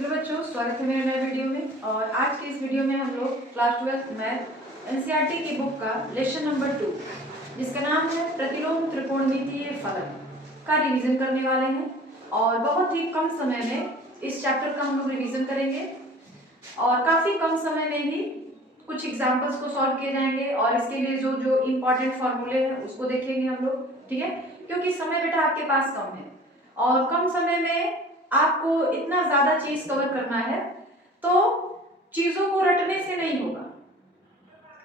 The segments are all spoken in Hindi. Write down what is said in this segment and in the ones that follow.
हेलो बच्चों, स्वागत है मेरे नए वीडियो में। और आज के इस वीडियो में हम लोग क्लास 12 मैथ एनसीईआरटी की बुक का लेसन नंबर 2 जिसका नाम है प्रतिलोम त्रिकोणमितीय फलन का रिवीजन करने वाले हैं। और बहुत ही कम समय में इस चैप्टर का हम लोग रिवीजन करेंगे और काफ़ी कम समय में ही कुछ एग्जाम्पल्स को सॉल्व किए जाएंगे और इसके लिए जो जो इम्पोर्टेंट फॉर्मूले हैं उसको देखेंगे हम लोग, ठीक है। क्योंकि समय बेटा आपके पास कम है और कम समय में आपको इतना ज्यादा चीज कवर करना है तो चीजों को रटने से नहीं होगा।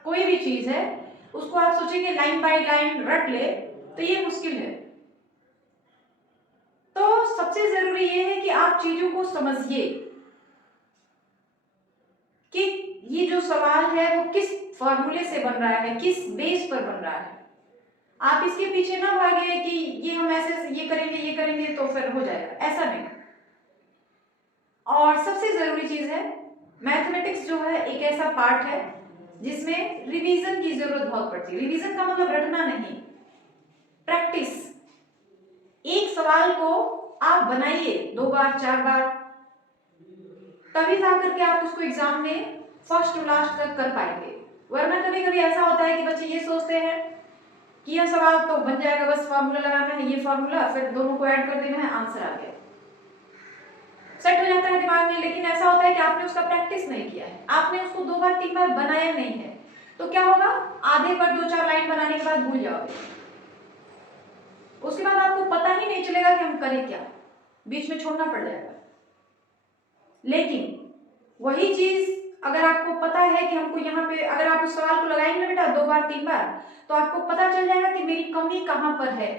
कोई भी चीज है उसको आप सोचेंगे लाइन बाय लाइन रट ले तो ये मुश्किल है। तो सबसे जरूरी ये है कि आप चीजों को समझिए कि ये जो सवाल है वो किस फॉर्मूले से बन रहा है, किस बेस पर बन रहा है। आप इसके पीछे ना भागे कि ये हम ऐसे ये करेंगे तो फिर हो जाएगा, ऐसा नहीं। और सबसे जरूरी चीज है, मैथमेटिक्स जो है एक ऐसा पार्ट है जिसमें रिवीजन की जरूरत बहुत पड़ती है। रिवीजन का मतलब रटना नहीं, प्रैक्टिस। एक सवाल को आप बनाइए 2 बार 4 बार, तभी जाकर के आप उसको एग्जाम में फर्स्ट टू लास्ट तक कर पाएंगे। वरना कभी कभी ऐसा होता है कि बच्चे ये सोचते हैं कि यह सवाल तो बन जाएगा, बस फॉर्मूला लगाना है, ये फॉर्मूला फिर दोनों को ऐड कर देना है, आंसर आ गया, सेट हो जाता है दिमाग में। लेकिन ऐसा होता है कि आपने उसका प्रैक्टिस नहीं किया है, आपने उसको 2 बार 3 बार बनाया नहीं है, तो क्या होगा, आधे पर 2-4 लाइन बनाने के बाद भूल जाओगे। उसके बाद आपको पता ही नहीं चलेगा कि हम करें क्या, बीच में छोड़ना पड़ जाएगा। लेकिन वही चीज अगर आपको पता है कि हमको यहाँ पे, अगर आप उस सवाल को लगाएंगे बेटा 2 बार 3 बार, तो आपको पता चल जाएगा कि मेरी कमी कहाँ पर है,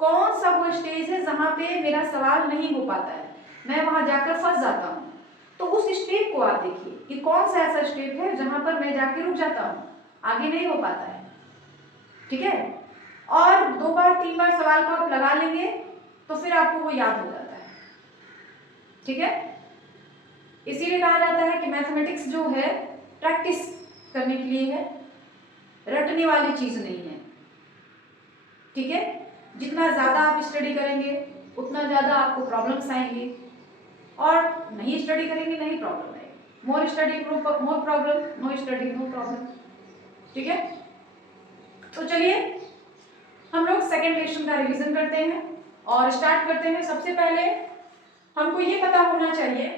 कौन सा वो स्टेज है जहां पे मेरा सवाल नहीं हो पाता है, मैं वहां जाकर फंस जाता हूँ। तो उस स्टेप को आप देखिए कि कौन सा ऐसा स्टेप है जहां पर मैं जाके रुक जाता हूँ, आगे नहीं हो पाता है, ठीक है। और 2 बार 3 बार सवाल को आप लगा लेंगे तो फिर आपको वो याद हो जाता है, ठीक है। इसीलिए कहा जाता है कि मैथमेटिक्स जो है प्रैक्टिस करने के लिए है, रटने वाली चीज नहीं है, ठीक है। जितना ज्यादा आप स्टडी करेंगे उतना ज्यादा आपको प्रॉब्लम्स आएंगे, और नहीं स्टडी करेंगे नहीं प्रॉब्लम आएगी। More study more problem, no study no problem, ठीक है। तो चलिए हम लोग सेकेंड लेसन का रिवीजन करते हैं और स्टार्ट करते हैं। सबसे पहले हमको ये पता होना चाहिए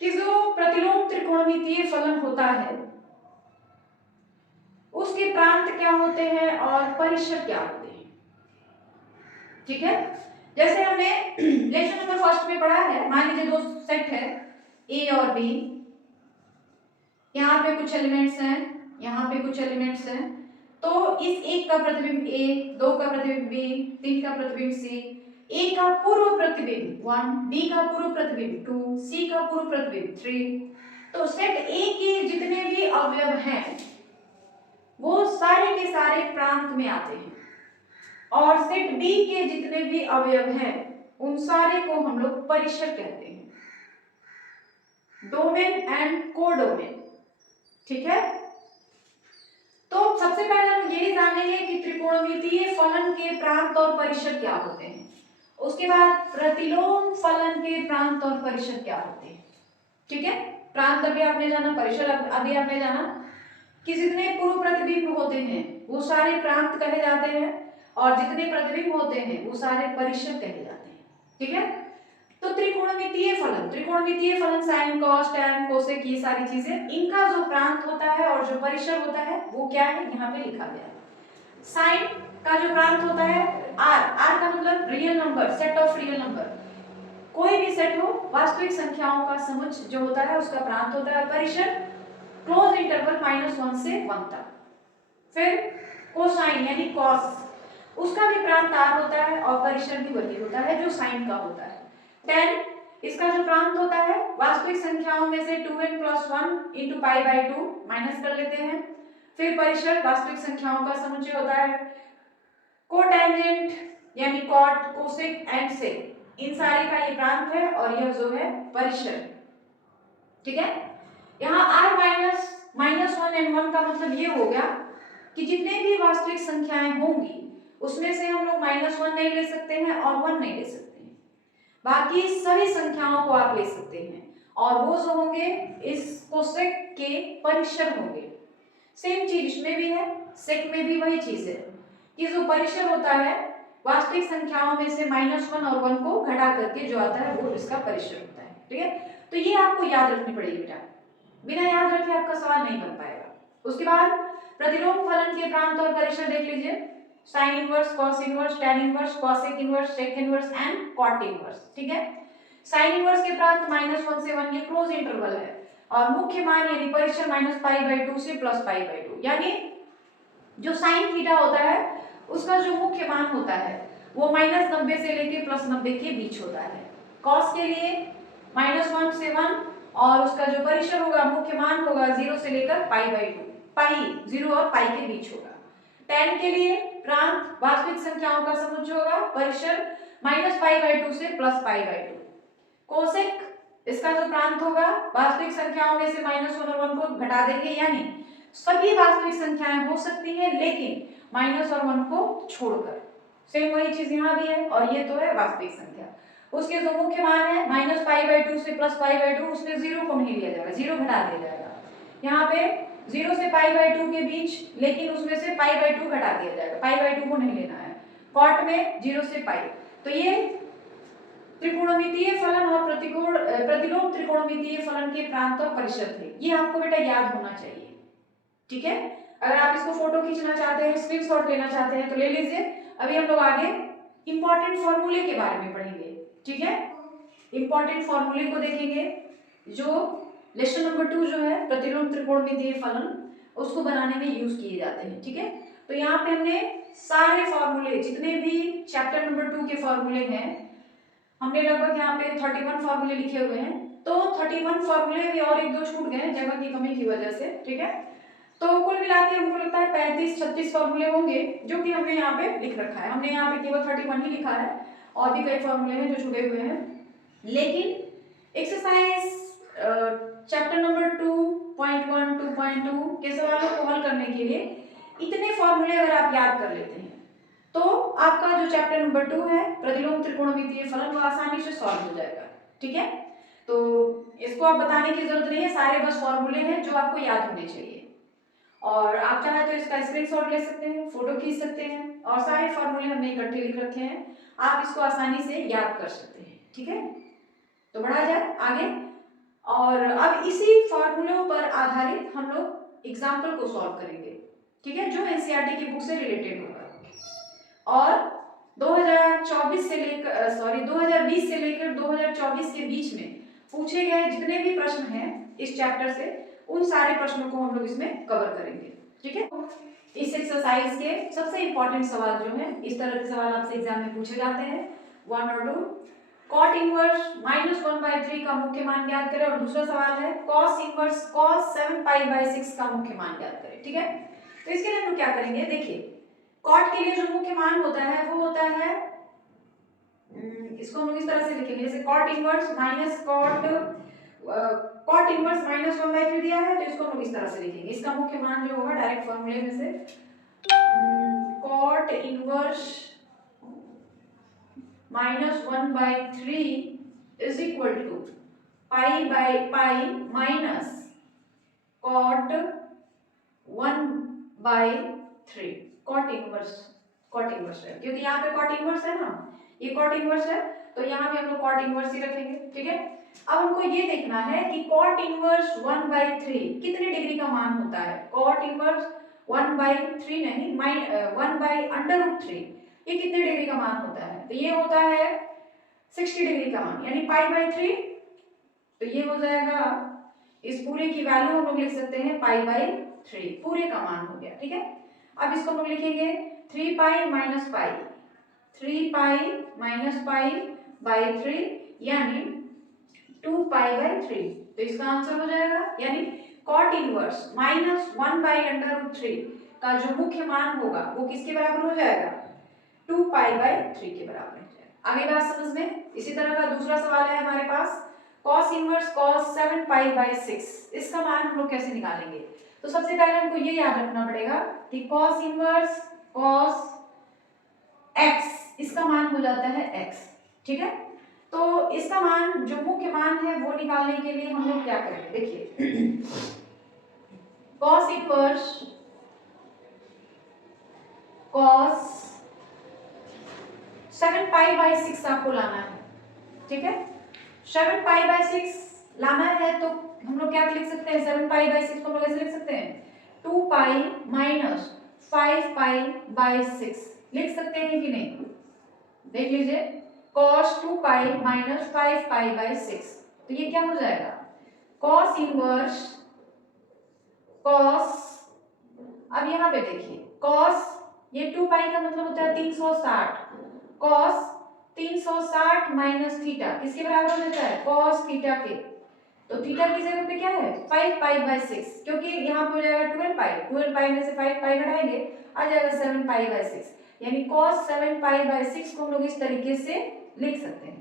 कि जो प्रतिलोम त्रिकोणमितीय फलन होता है उसके प्रांत क्या होते हैं और परिसर क्या होते हैं, ठीक है। जैसे हमने लेसन नंबर फर्स्ट में पढ़ा है, मान लीजिए 2 सेट है ए और बी, यहाँ पे कुछ एलिमेंट्स हैं, यहाँ पे कुछ एलिमेंट्स हैं, तो इस एक का प्रतिबिंब ए, 2 का प्रतिबिंब बी, 3 का प्रतिबिंब सी, ए का पूर्व प्रतिबिंब 1, बी का पूर्व प्रतिबिंब 2, सी का पूर्व प्रतिबिंब 3। तो सेट ए के जितने भी अवयव हैं वो सारे के सारे प्रांत में आते हैं, और सेट बी के जितने भी अवयव हैं उन सारे को हम लोग परिसर कहते हैं, डोमेन एंड कोडोमेन, ठीक है। तो सबसे पहले हम ये जानेंगे कि त्रिकोणमितीय फलन के प्रांत और परिसर क्या होते हैं, उसके बाद प्रतिलोम फलन के प्रांत और परिसर क्या होते हैं, ठीक है। प्रांत अभी आपने जाना, परिसर अभी आपने जाना कि जितने पूर्व प्रतिबिंब होते हैं वो सारे प्रांत कहे जाते हैं और जितने प्रतिबिंब होते हैं वो सारे परिसर कहे जाते हैं, ठीक है। तो त्रिकोणमितीय फलन साइन कॉस टैन कोसेक ये सारी चीजें, इनका जो प्रांत होता है और जो परिसर होता है वो क्या है, यहाँ पे लिखा गया है। साइन का जो प्रांत होता है आर का मतलब real number, set of real number, कोई भी सेट हो वास्तविक संख्याओं का समुच्चय जो होता है उसका प्रांत होता है। परिसर क्लोज इंटरवल -1 से 1 तक। फिर कोसाइन यानी कॉस, उसका भी प्रांत आर होता है और परिसर भी वही होता है जो साइन का होता है। टेन, इसका जो प्रांत होता है वास्तविक संख्याओं में से 2n + 1 × π/2 माइनस कर लेते हैं। फिर परिसर वास्तविक संख्याओं का समुच्चय होता है। कोटेंजेंट यानी कॉट, कोसेक एंड सेक, इन सारे का ये प्रांत है और यह जो है परिसर, ठीक है। यहाँ r -1 and 1 का मतलब ये हो गया कि जितने भी वास्तविक संख्याएं होंगी उसमें से हम लोग -1 नहीं ले सकते हैं और 1 नहीं ले सकते हैं। बाकी सभी संख्याओं को आप ले सकते हैं और वो जो होंगे इस कोसेक के परिसर होंगे। सेम चीज इसमें भी है, सेक में भी वही चीज है कि जो परिसर होता है वास्तविक संख्याओं में से -1 और 1 को घटा करके जो आता है वो इसका परिसर होता है। ठीक है, तो ये आपको याद रखनी पड़ेगी बेटा, बिना याद रखे आपका सवाल नहीं बन पाएगा। उसके बाद प्रतिलोम फलन के प्रांत और परिसर देख लीजिए, sine inverse, cos inverse, tan inverse, cosec inverse, sec inverse and cot inverse. ठीक है, साइन इनवर्स के प्रांत -1 से 1 ये क्लोज इंटरवल है और मुख्य मान यानी परिसर -π/2 से +π/2, यानी जो साइन थीटा होता है उसका जो मुख्य मान होता है वो -90 से लेके +90 के बीच होता है। कॉस के लिए -1 से 1 और उसका जो परिसर होगा मुख्य मान होगा 0 से लेकर π/2, पाई 0 और पाई के बीच होगा। tan के लिए प्रांत वास्तविक संख्याओं का समुच्चय होगा, परिसर -π/2 से +π/2। कोसेक इसका जो प्रांत होगा वास्तविक संख्याओं में से -1 और 1 को घटा देंगे, यानी सभी वास्तविक संख्याएं हो सकती हैं लेकिन माइनस और 1 को छोड़कर। सेम वही चीज यहाँ भी है और ये तो है वास्तविक संख्या। उसके जो मुख्य मान है -π/2 से +π/2, उसमें 0 को नहीं लिया जाएगा, 0 घटा दिया जाएगा। यहाँ पे 0 से π/2 के बीच, लेकिन उसमें से π/2 घटा दिया जाएगा, π/2 को नहीं लेना है। कॉट में 0 से π। तो ये त्रिकोणमितीय फलन और प्रतिलोम त्रिकोणमितीय फलन के प्रांत और परिसर थे। ये आपको बेटा याद होना चाहिए। ठीक है, अगर आप इसको फोटो खींचना चाहते हैं, स्क्रीनशॉट लेना चाहते हैं तो ले लीजिए। अभी हम लोग आगे इंपॉर्टेंट फॉर्मूले के बारे में पढ़ेंगे। ठीक है, इंपॉर्टेंट फॉर्मूले को देखेंगे जो लेसन नंबर 2 जो है प्रतिलोम त्रिकोणमितीय फलन, उसको बनाने में यूज किए जाते हैं। ठीक है, तो यहाँ पे हमने सारे फॉर्मूले, जितने भी चैप्टर नंबर 2 के फॉर्मूले हैं, हमने लगभग यहाँ पे 31 फॉर्मूले लिखे हुए हैं। तो 31 फॉर्मूले भी और एक दो छूट गए जगह की कमी की वजह से। ठीक है, तो कुल मिला के हमको लगता है 35-36 फॉर्मूले होंगे जो कि हमने यहाँ पे लिख रखा है। हमने यहाँ पे केवल 31 ही लिखा है और भी कई फॉर्मूले हैं जो छुटे हुए हैं। लेकिन एक्सरसाइज चैप्टर नंबर 2.1, 2.2 के सवालों को हल करने के लिए इतने फॉर्मूले अगर आप याद कर लेते हैं तो आपका जो चैप्टर नंबर 2 है प्रतिलोम त्रिकोणमितीय फलन वो आसानी से सॉल्व हो जाएगा। ठीक है, तो इसको आप बताने की जरूरत नहीं है, सारे बस फॉर्मूले हैं जो आपको याद होने चाहिए। और आप चाहे तो इसका स्क्रीनशॉट ले सकते हैं, फोटो खींच सकते हैं और सारे फॉर्मूले हमने इकट्ठे लिख रखे हैं, आप इसको आसानी से याद कर सकते हैं। ठीक है, तो बढ़ा जाए आगे। और अब इसी फॉर्मूलों पर आधारित हम लोग एग्जाम्पल को सॉल्व करेंगे। ठीक है, जो एनसीईआरटी की बुक से रिलेटेड होगा और 2024 से लेकर 2020 से लेकर 2024 के बीच में पूछे गए जितने भी प्रश्न हैं इस चैप्टर से, उन सारे प्रश्नों को हम लोग इसमें कवर करेंगे। ठीक है, इस एक्सरसाइज के सबसे इंपॉर्टेंट सवाल जो है, इस तरह के सवाल आपसे एग्जाम में पूछे जाते हैं 1 और 2। कॉट इनवर्स -1/3 का मुख्य मान ज्ञात करें और दूसरा सवाल है कॉस इनवर्स cos 7π/6 का मुख्य मान ज्ञात करें। ठीक है, तो इसके लिए हम लोग क्या करेंगे, देखिए कॉट के लिए जो मुख्य मान होता है वो होता है, इसको हम लोग इस तरह से लिखेंगे जैसे कॉट इनवर्स -1/3 दिया है तो इसको हम लोग इस तरह से लिखेंगे। इसका मुख्य मान जो होगा डायरेक्ट फॉर्मूले में से cot inverse -1/3 is equal to π/π minus cot 1/3। Cot inverse है क्योंकि यहाँ पे कॉट इनवर्स है ना, ये कॉट इनवर्स है तो यहाँ भी हम लोग कॉट इनवर्स ही रखेंगे। ठीक है, अब हमको ये देखना है कि कॉट इनवर्स 1/3 कितने डिग्री का मान होता है। कॉट इनवर्स 1/3 नहीं 1/√3, ये कितने डिग्री का मान होता है, तो ये होता है 60 डिग्री का मान, यानी π/3। तो ये हो जाएगा, इस पूरे की वैल्यू हम लोग लिख सकते हैं π/3, पूरे का मान हो गया। ठीक है, अब इसको हम लोग लिखेंगे 3π माइनस पाई, 3π - π/3 यानी 2π/3। तो इसका आंसर हो जाएगा, यानी कॉट इनवर्स -1/√3 का जो मुख्य मान होगा वो किसके बराबर हो जाएगा, 2π/3 के बराबर हो जाएगा। आगे बात समझ में। इसी तरह का दूसरा सवाल है हमारे पास cos इनवर्स cos 7π/6, इसका मान हम लोग कैसे निकालेंगे। तो सबसे पहले हमको ये याद रखना पड़ेगा कि cos इनवर्स cos x, इसका मान हो जाता है x। ठीक है, तो इसका मान जो मुख्य मान है वो निकालने के लिए हम लोग क्या करेंगे, देखिए cos inverse cos 7 pi by 6 आपको लाना है, ठीक है। 7 पाई बाई 6 लाना है तो हम लोग क्या लिख सकते हैं, 7 पाई बाई 6 को हम लोग ऐसे लिख सकते हैं 2 पाई माइनस 5 पाई बाई 6 लिख सकते हैं कि नहीं, देख लीजिए cos 2 pi minus 5 pi by 6, तो ये क्या हो जाएगा cos इनवर्स cos, अब यहाँ पे देखिए cos, ये 2 पाई का मतलब होता है 360, cos 360 माइनस थीटा किसके बराबर हो जाता है cos थीटा के, तो थीटा की जगह पे क्या है 5 पाई बाई 6, क्योंकि यहाँ पे हो जाएगा 12 पाई में से 5 पाई घटाएंगे आ जाएगा 7 पाई बाई 6, यानी cos 7 पाई बाई 6 को हम लोग इस तरीके से लिख सकते हैं।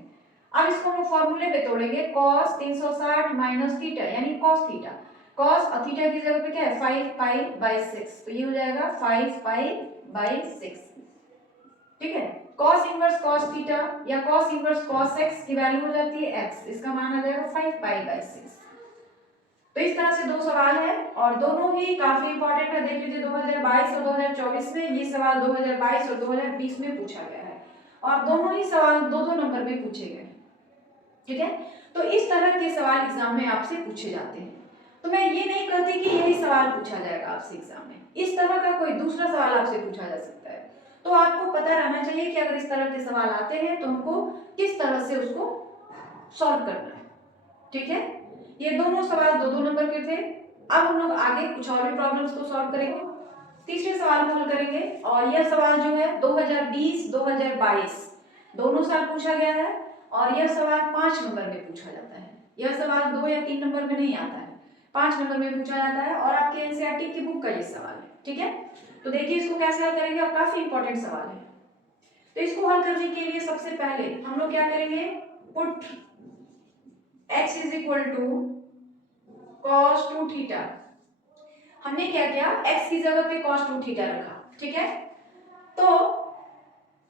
अब इसको हम लोग फॉर्मूले पे तोड़ेंगे cos 360 माइनस थीटा यानी cos थीटा, cos और थीटा की जगह पे क्या है 5 पाई बाई 6, तो ये हो जाएगा 5 पाई बाई 6, ठीक है। cos इनवर्स cos थीटा या cos इनवर्स cos x की वैल्यू हो जाती है x, इसका मान आ जाएगा 5 पाई बाई 6। तो इस तरह से दो सवाल है और दोनों ही काफी इंपॉर्टेंट है, देख लीजिए 2022 और 2024 में, ये सवाल 2022 और 2020 में पूछा गया है और दोनों ही सवाल दो दो नंबर पे पूछे गए, ठीक है। तो इस तरह के सवाल एग्जाम में आपसे पूछे जाते हैं, तो मैं ये नहीं कहती कि यही सवाल पूछा जाएगा आपसे एग्जाम में, इस तरह का कोई दूसरा सवाल आपसे पूछा जा सकता है, तो आपको पता रहना चाहिए कि अगर इस तरह के सवाल आते हैं तो हमको किस तरह से उसको सॉल्व करना है, ठीक है। ये दोनों सवाल दो दो नंबर के थे। अब हम लोग आगे कुछ और भी प्रॉब्लम्स को सॉल्व करेंगे, तीसरे सवाल को हल करेंगे और यह सवाल जो है 2020-2022 दोनों साल पूछा गया है और यह सवाल 5 नंबर में पूछा जाता है, यह सवाल 2 या 3 नंबर में नहीं आता है, 5 नंबर में पूछा जाता है और आपके एनसीईआरटी की बुक का ये सवाल है, ठीक है। तो देखिए इसको कैसे हल करेंगे और काफी इंपॉर्टेंट सवाल है। तो इसको हल करने के लिए सबसे पहले हम लोग क्या करेंगे, put x is equal to cos 2 theta, हमने क्या किया x की जगह पे cos 2 थीटा रखा, ठीक है। तो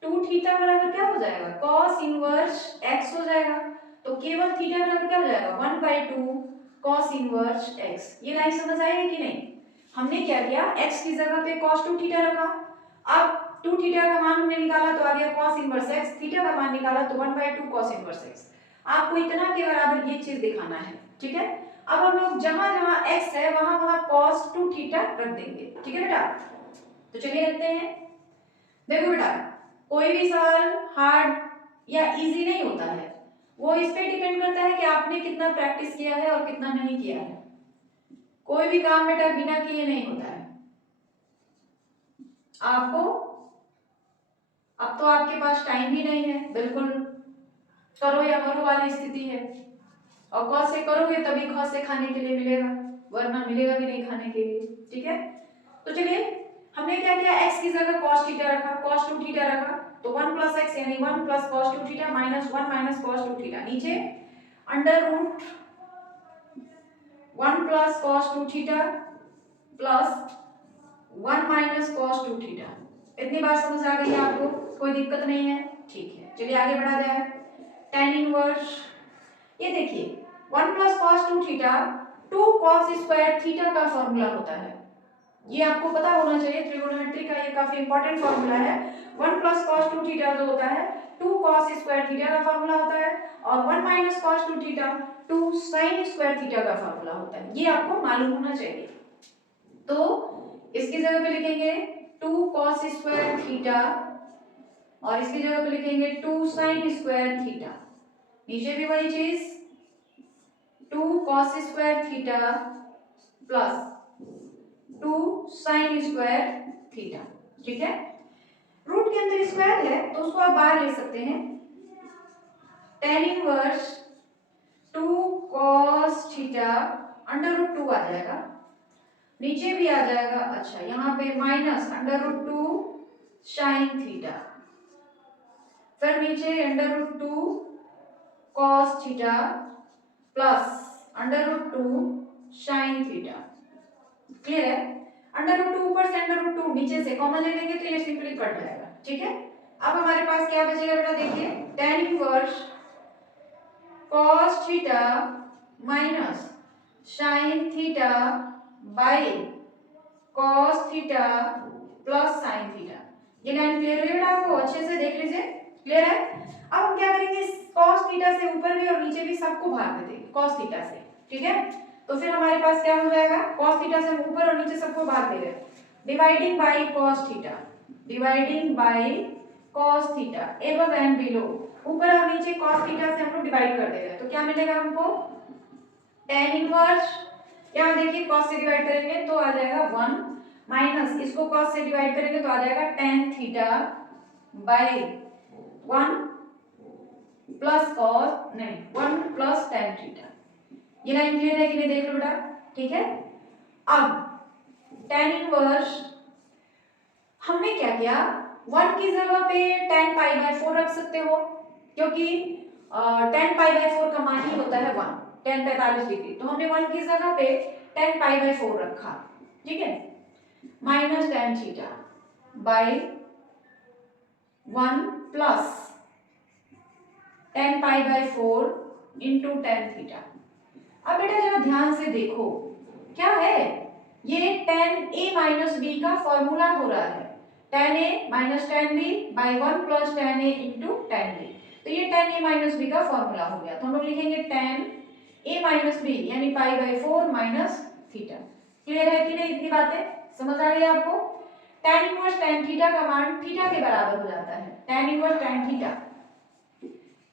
2 थीटा बराबर क्या हो जाएगा cos इनवर्स x हो जाएगा, तो केवल थीटा बराबर क्या हो जाएगा 1/2 cos इनवर्स x, ये लाइन समझ आएगी कि नहीं। हमने क्या किया x की जगह पे cos 2 थीटा रखा, अब 2 थीटा का मान हमने निकाला तो आ गया cos इनवर्स x, थीटा का मान निकाला तो 1/2 cos इनवर्स x, आपको इतना के बराबर ये चीज दिखाना है, ठीक है। अब हम लोग जहां जहां x है वहां वहां cos 2 थीटा रख देंगे, ठीक है बेटा। तो चलिए रखते हैं, देखो बेटा कोई भी सवाल हार्ड या इजी नहीं होता है, वो इस पे डिपेंड करता है कि आपने कितना प्रैक्टिस किया है और कितना नहीं किया है, कोई भी काम बेटा बिना किए नहीं होता है। आपको अब तो आपके पास टाइम ही नहीं है, बिल्कुल करो या मरो वाली स्थिति है, और क से करोगे तभी ख से खाने के लिए मिलेगा, वरना मिलेगा भी नहीं खाने के लिए, ठीक है। तो चलिए हमने क्या किया x की जगह cos थीटा रखा, cos 2 थीटा रखा, तो 1 प्लस x यानी 1 plus cos 2 theta minus 1 minus cos 2 theta, नीचे under root 1 plus cos 2 theta plus 1 minus cos 2 theta, इतनी बात समझ आ गई आपको, कोई दिक्कत नहीं है, ठीक है। चलिए आगे बढ़ा जाए, tan इनवर्स, ये देखिए 1 plus cos 2 theta 2 cos square theta का फॉर्मूला होता है, ये आपको पता होना चाहिए, ट्रिगोनोमेट्री का ये काफी इंपॉर्टेंट फॉर्मूला है। 1 प्लस cos 2 थीटा जो होता है 2 cos स्क्वायर थीटा का फॉर्मूला होता है और 1 minus cos 2 theta 2 sin square theta का फॉर्मूला होता है, ये आपको मालूम होना चाहिए। तो इसकी जगह पे लिखेंगे 2 cos स्क्वायर थीटा और इसकी जगह पे लिखेंगे 2 sin स्क्वायर थीटा, नीचे भी वही चीज 2 cos square theta plus 2 sin square theta, ठीक है। रूट के अंदर स्क्वायर है तो उसको आप बाहर ले सकते हैं, tan inverse 2 cos theta under root 2 आ जाएगा, नीचे भी आ जाएगा, अच्छा यहाँ पे minus under root 2 sin theta, फिर नीचे under root 2 cos theta plus under root 2 sin theta, clear है। अंडर रूट 2 ऊपर से अंडर रूट 2 नीचे से कॉमन ले लेंगे तो ये सिंपली कट जाएगा, ठीक है। अब हमारे पास क्या बचेगा बेटा, देखिए tan inverse cos theta minus sin theta by cos theta plus sin theta. ये लाइन क्लियर हुई बेटा आपको? अच्छे से देख लीजिए, क्लियर है? अब हम क्या करेंगे, cos थीटा से ऊपर भी और नीचे भी सबको भाग दे देंगे cos थीटा से, ठीक है? तो फिर हमारे पास क्या हो जाएगा, cos थीटा से ऊपर और नीचे सबको भाग दे रहे, dividing by cos theta, dividing by cos theta above and below, ऊपर और नीचे cos थीटा से हम लोग डिवाइड कर दे रहे हैं। तो क्या मिलेगा हमको, tan इनवर्स, यहाँ देखिए cos से डिवाइड करेंगे तो आ जाएगा 1 माइनस इसको cos से डिवाइड करेंगे तो आ जाएगा tan theta by 1 plus cos नहीं 1 प्लस tan थीटा। ये लाइन क्लियर है कि नहीं, देख लो बेटा, ठीक है? अब tan इनवर्स हमने क्या किया, 1 की जगह पे tan पाई बाय 4 रख सकते हो, क्योंकि tan पाई बाय 4 का मान ही होता है 1, tan 45 डिग्री। तो हमने 1 की जगह पे tan पाई बाय 4 रखा, ठीक है? Minus tan theta by 1 plus tan pi by 4 into tan theta. अब बेटा जरा ध्यान से देखो, क्या है ये tan a माइनस b का फॉर्मूला हो रहा है, tan a minus tan b by 1 plus tan a into tan b। तो ये tan a माइनस b का फॉर्मूला हो गया, तो हम लोग लिखेंगे tan a माइनस b यानी पाई बाई 4 माइनस थीटा। क्लियर है कि नहीं, इतनी बातें समझ आ गई आपको? tan इनवर्स tan थीटा का मान थीटा के बराबर हो जाता है, tan inverse tan theta,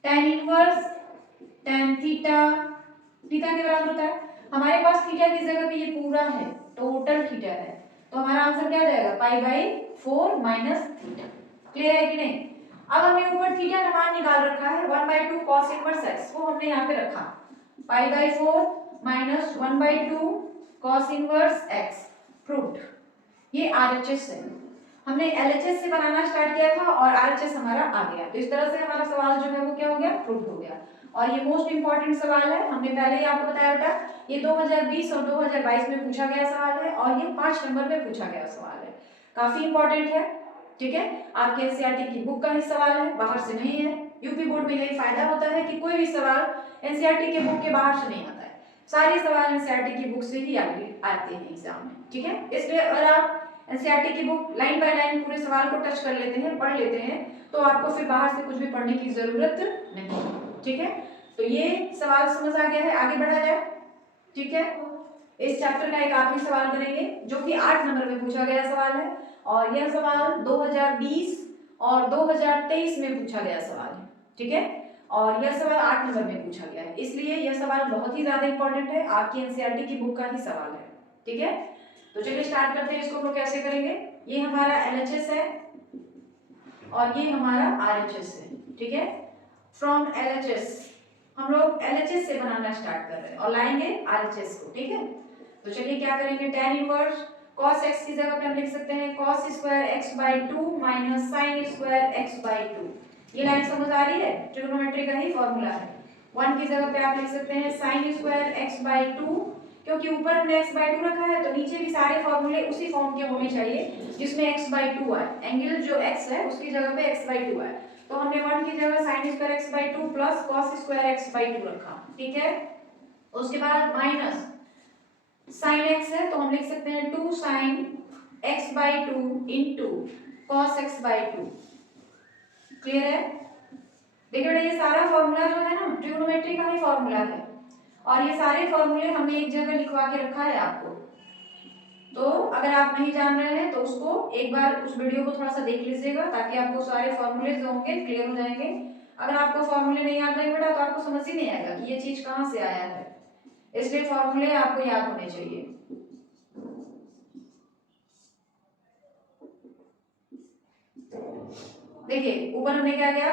tan inverse tan theta theta के बराबर होता है। हमारे पास थीटा की जगह पे ये पूरा है, टोटल थीटा है, तो हमारा आंसर क्या आ जाएगा, pi by 4 minus theta. Clear है कि नहीं? अब हमने ऊपर थीटा का मान निकाल रखा है 1/2 cos इनवर्स x, वो हमने यहाँ पे रखा, पाई by 4 minus 1/2 cos inverse x, proved. ये RHS है, हमने LHS से बनाना स्टार्ट किया था और RHS हमारा आ गया, तो इस तरह से हमारा सवाल जो है वो क्या हो गया, प्रूव हो गया। और ये मोस्ट इंपॉर्टेंट सवाल है, हमने पहले ही आपको बताया बेटा, ये 2020 और 2022 में पूछा गया सवाल है और ये 5 नंबर में पूछा गया सवाल है, काफी इंपॉर्टेंट है, ठीक है? आपके एनसीईआरटी की बुक का ही सवाल है, बाहर से नहीं है। यूपी बोर्ड में यही फायदा होता है कि कोई भी सवाल एनसीईआरटी के बुक के बाहर से नहीं आता है, सारे सवाल एनसीईआरटी की बुक से ही आते हैं एग्जाम में, ठीक है? इसलिए अगर आप एनसीईआरटी की बुक लाइन बाय लाइन पूरे सवाल को टच कर लेते हैं, पढ़ लेते हैं, तो आपको फिर बाहर से कुछ भी पढ़ने की जरूरत नहीं, ठीक है? तो ये सवाल समझ आ गया है, आगे बढ़ा जाए, ठीक है? इस चैप्टर का एक आखिरी सवाल करेंगे जो कि 8 नंबर में पूछा गया सवाल है, और यह सवाल 2020 और 2023 में पूछा गया सवाल है, ठीक है? और यह सवाल 8 नंबर में पूछा गया है, इसलिए यह सवाल बहुत ही ज्यादा इंपॉर्टेंट है, आपकी एनसीईआरटी की बुक का ही सवाल है, ठीक है? तो चलिए स्टार्ट करते हैं, इसको हम लोग कैसे करेंगे। ये हमारा LHS है और ये हमारा RHS है, ठीक है? फ्रॉम LHS हम लोग LHS से बनाना स्टार्ट कर रहे हैं और लाएंगे RHS को, ठीक है? तो चलिए क्या करेंगे, tan इनवर्स cos x की जगह पे हम लिख सकते हैं cos square x by 2 minus sin square x by 2। ये लाइन समझ आ रही है, ट्रिग्नोमेट्री का ही फॉर्मूला है। 1 की जगह पे आप लिख सकते हैं sin स्क्वायर x बाई 2, क्योंकि ऊपर हमने x बाई 2 रखा है तो नीचे भी सारे फॉर्मूले उसी फॉर्म के होने चाहिए जिसमें x बाई 2 आए, एंगल जो x है उसकी जगह पे x बाई 2 आए। तो हमने 1 की जगह sin square x by 2 plus cos square x by 2 रखा, ठीक है? उसके बाद माइनस sin x है तो हम लिख सकते हैं 2 sin x by 2 into cos x by 2। Clear है? देखिए बेटा, ये सारा फॉर्मूला जो है ना ट्रिग्नोमेट्री का ही फॉर्मूला है और ये सारे फॉर्मूले हमने एक जगह लिखवा के रखा है आपको, तो अगर आप नहीं जान रहे हैं तो उसको एक बार उस वीडियो को थोड़ा सा देख लीजिएगा ताकि आपको सारे फॉर्मूले जो होंगे क्लियर हो जाएंगे। अगर आपको फॉर्मूले नहीं याद रहेंगे बेटा तो आपको समझ ही नहीं आएगा कि ये चीज कहाँ से आया है, इसलिए फॉर्मूले आपको याद होने चाहिए। देखिए ऊपर हमने क्या किया,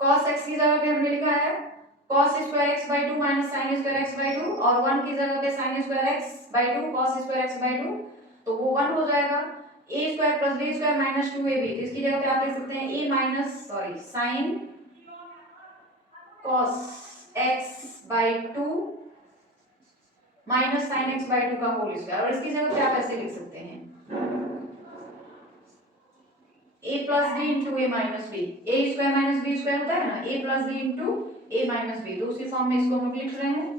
cos x की जगह पे हमने लिखा है cos square x by 2 minus sin square x by 2 और 1 की जगह पे sin square x by 2 cos square x by 2, तो वो 1 हो जाएगा। a square plus b square minus 2ab, इसकी जगह पे आप लिख सकते हैं a minus sin cos x by 2 minus sin x by 2 का होल स्क्वायर, और इसकी जगह पे आप ऐसे लिख सकते हैं a plus B into A minus B, A square minus B square होता है ना, a plus B into a minus B, तो उसी फॉर्म में इसको हम लोग लिख रहे हैं।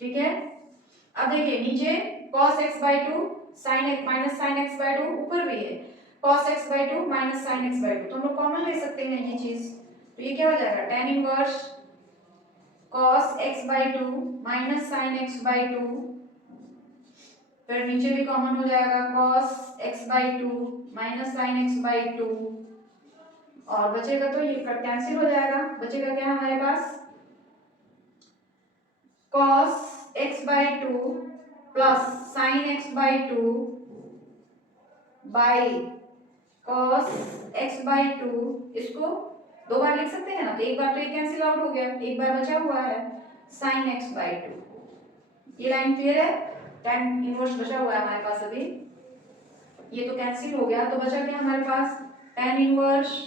ठीक है, अब देखिए नीचे cos x by to sine x minus sine x by two, ऊपर भी है cos x by to minus sine x by two, तो हम लोग कॉमन ले सकते हैं ये चीज, तो ये क्या हो जाएगा tan inverse cos x by to minus sine x by two, फिर नीचे भी कॉमन हो जाएगा cos x by to minus sine x by two, और बचेगा तो ये कट कैंसिल हो जाएगा, बचेगा क्या हमारे पास cos x by two plus sign x by two by cos x by to, इसको दो बार लिख सकते हैं ना, तो एक बार तो ये कैंसिल आउट हो गया, एक बार बचा हुआ है sin x बाई टू। ये लाइन क्लियर है, tan इनवर्स बचा हुआ है हमारे पास अभी, ये तो कैंसिल हो गया, तो बचा क्या हमारे पास tan inverse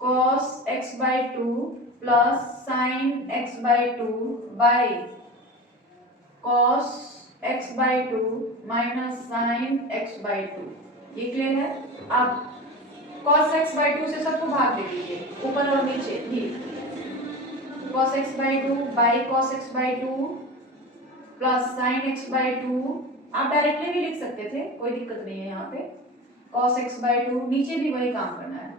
cos x by two plus sin x by two by cos x by to minus sin x by to. ये क्लियर है। अब cos x बाई टू से सबको भाग दे दीजिए ऊपर और नीचे भी, cos x by two by cos x by two plus sin x by to, आप डायरेक्टली भी लिख सकते थे, कोई दिक्कत नहीं है यहाँ पे, cos x बाई टू, नीचे भी वही काम करना है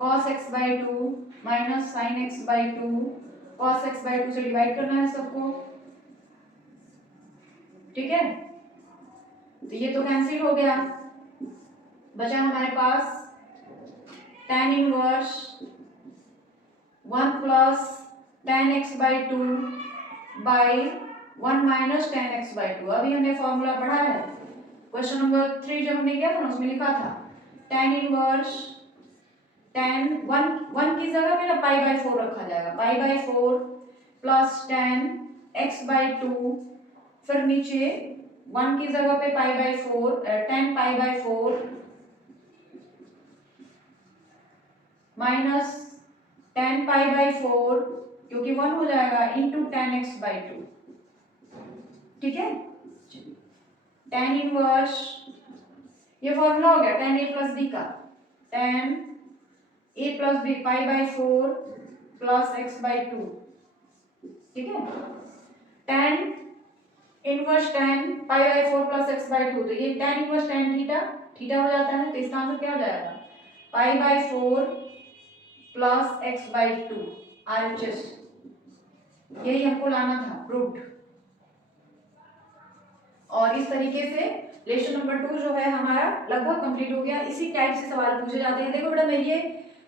cos x by to minus sin x by to, cos x by to से डिवाइड करना है सबको, ठीक है, तो ये तो कैंसिल हो गया, बचा हमारे पास tan inverse 1 plus tan x by two by 1 minus tan x by to. अभी हमने फॉर्मूला पढ़ा है, क्वेश्चन नंबर 3 जब हमने किया था ना उसमें लिखा था tan इनवर्स tan 1 की जगह पे ना पाई बाई 4 रखा जाएगा, pi by 4 plus tan x by to, फिर नीचे 1 की जगह पे पाई by 4 tan pi by 4 minus tan pi by 4 क्योंकि 1 हो जाएगा into tan x by two, ठीक है, tan इनवर्स, ये फॉर्मूला हो गया tan a प्लस बी का, tan a plus B pi by 4 plus x by two, ठीक है, tan inverse tan pi by 4 plus x by two, तो ये tan inverse tan theta, theta हो जाता है, तो इसका आंसर क्या हो जाएगा pi by 4 plus x by two RHS, यही हमको लाना था प्रूव्ड। और इस तरीके से लेसन नंबर 2 जो है हमारा लगभग कंप्लीट हो गया। इसी टाइप से सवाल पूछे जाते हैं। देखो बेटा मैं ये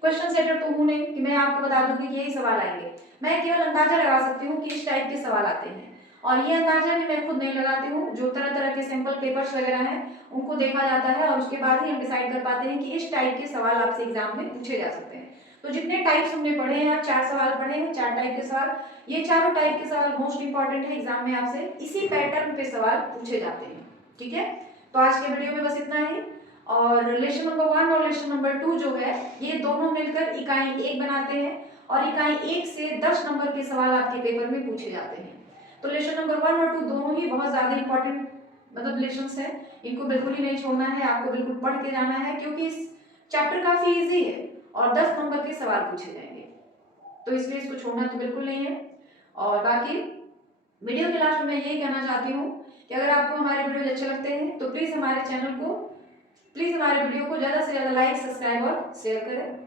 क्वेश्चन सेटर तो हूं नहीं कि मैं आपको बता दूंगी कि यही सवाल आएंगे, मैं केवल अंदाजा लगा सकती हूँ कि इस टाइप के सवाल आते हैं, और ये अंदाजा भी मैं खुद नहीं लगाती हूँ, जो तरह तरह के सैंपल पेपर्स वगैरह हैं उनको देखा जाता है और उसके बाद ही हम डिसाइड कर पाते हैं कि इस टाइप के सवाल आपसे एग्जाम में पूछे जा सकते हैं। तो जितने टाइप्स हमने पढ़े हैं, आप 4 सवाल पढ़े हैं, 4 टाइप के सवाल, ये चारों टाइप के सवाल मोस्ट इंपॉर्टेंट है, एग्जाम में आपसे इसी पैटर्न पे सवाल पूछे जाते हैं, ठीक है। तो आज के वीडियो में बस इतना ही, और लेसन नंबर 1 और लेसन नंबर 2 जो है ये दोनों मिलकर इकाई 1 बनाते हैं, और इकाई 1 से 10 नंबर के सवाल आपके पेपर में पूछे जाते हैं। तो लेसन नंबर 1 और 2 दोनों ही बहुत ज्यादा इंपॉर्टेंट मतलब लेसन्स है, इनको बिल्कुल ही नहीं छोड़ना है, आपको बिल्कुल पढ़ के जाना है, क्योंकि इस चैप्टर काफी इजी है और 10 नंबर के सवाल पूछे जाएंगे, तो इसलिए इसको छोड़ना तो बिल्कुल नहीं है। और बाकी वीडियो के लास्ट में मैं यही कहना चाहती हूँ कि अगर आपको हमारे वीडियो अच्छे लगते हैं तो प्लीज हमारे वीडियो को ज्यादा से ज्यादा लाइक, सब्सक्राइब और शेयर करें।